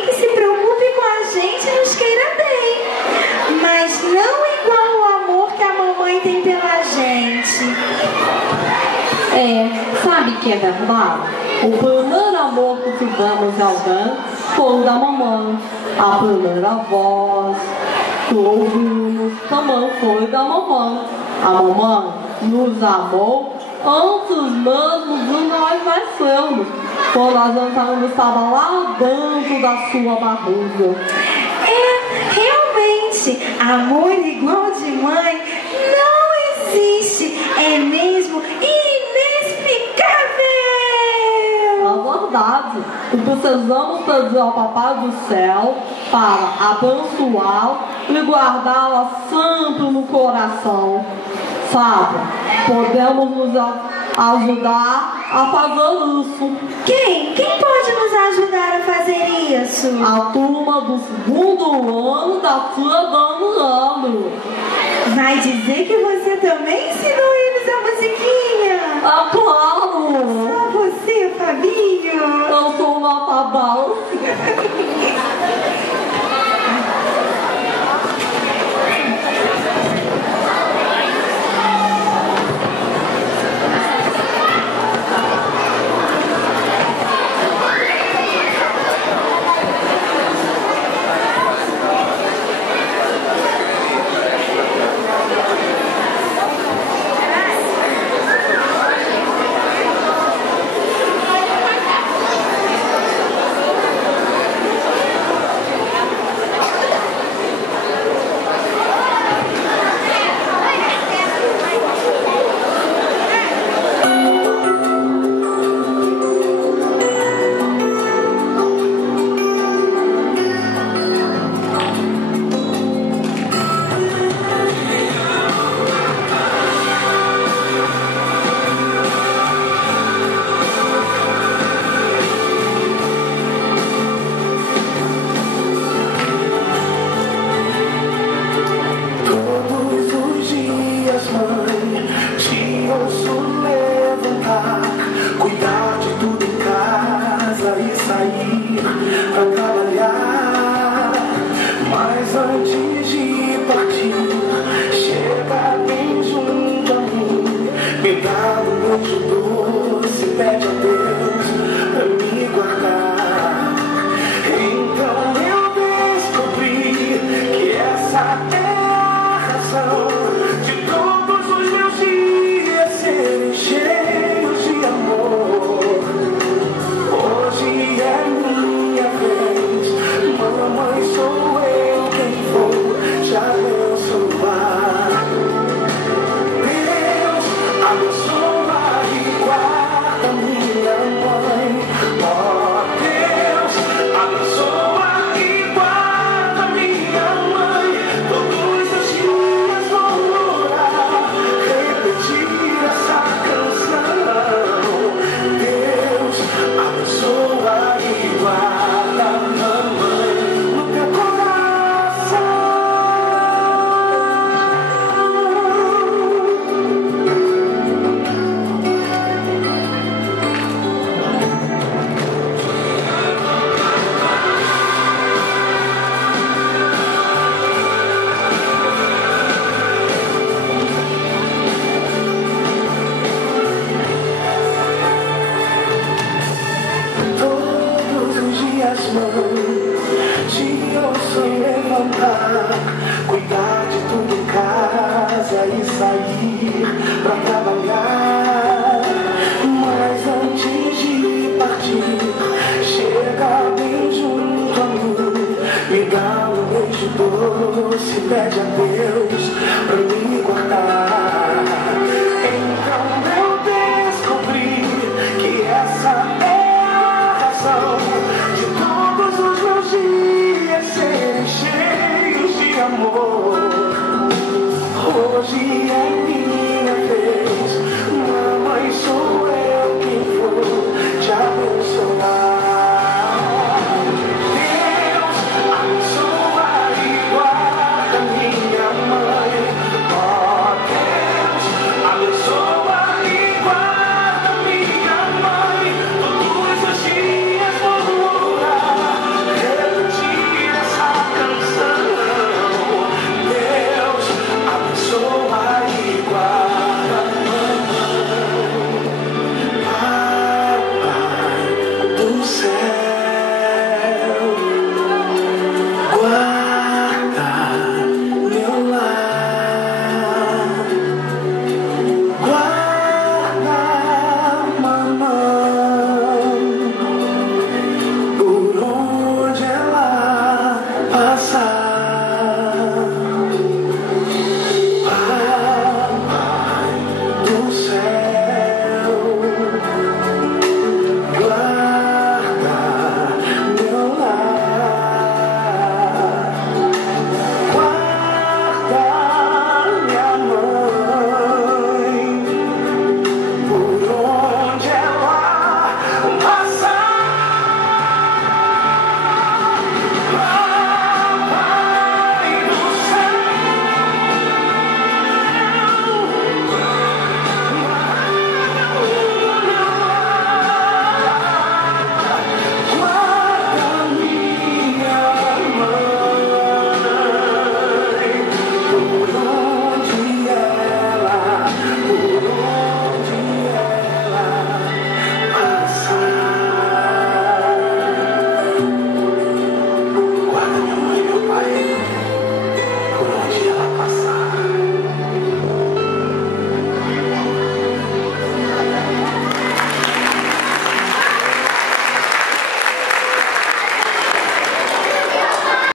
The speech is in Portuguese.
alguém que se preocupe com a gente e nos queira bem, mas não igual o amor que a mamãe tem pela gente. Sabe que é verdade? O primeiro amor que tivemos alguém foi o da mamãe. A primeira voz que ouvimos também foi da mamãe. A mamãe nos amou antes mesmo de nós nascermos, quando a gente ainda estava lá dentro da sua barriga. Realmente, amor igual de mãe não existe. É mesmo inexplicável. É verdade. E precisamos pedir ao Papai do Céu para abençoá-lo e guardá-la sempre no coração. Sabe, podemos nos ajudar a fazer isso. Quem pode nos ajudar a fazer isso? A turma do segundo ano da tia Daniela. Vai dizer que você também ensinou eles a musiquinha? Ah, claro! Só você, Fabinho? Eu sou uma tabal. Cuidar de tudo em casa e sair pra trabalhar. Mas antes de partir, chega bem junto a mim, me dá um beijo doce, pede a Deus